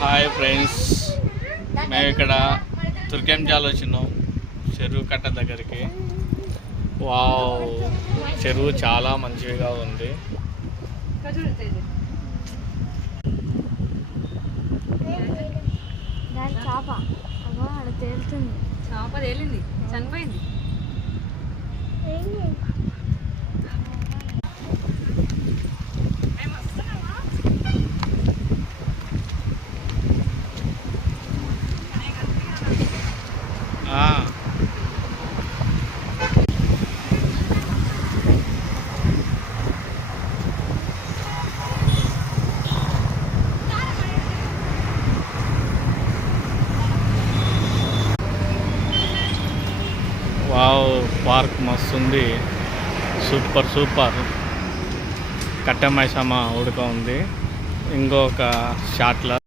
Hi friends, మేము ఇక్కడ తుర్కెంజాల్ వచ్చినాం చెరువు కట్ట దగ్గరికి. వావ్, చెరువు చాలా మంచిగా ఉంది. చేప తేలింది, చనిపోయింది. వావ్, పార్క్ మస్తు ఉంది. Super super. కట్ట మైసమ్మ ఉడక ఉంది. ఇంకొక షాట్లో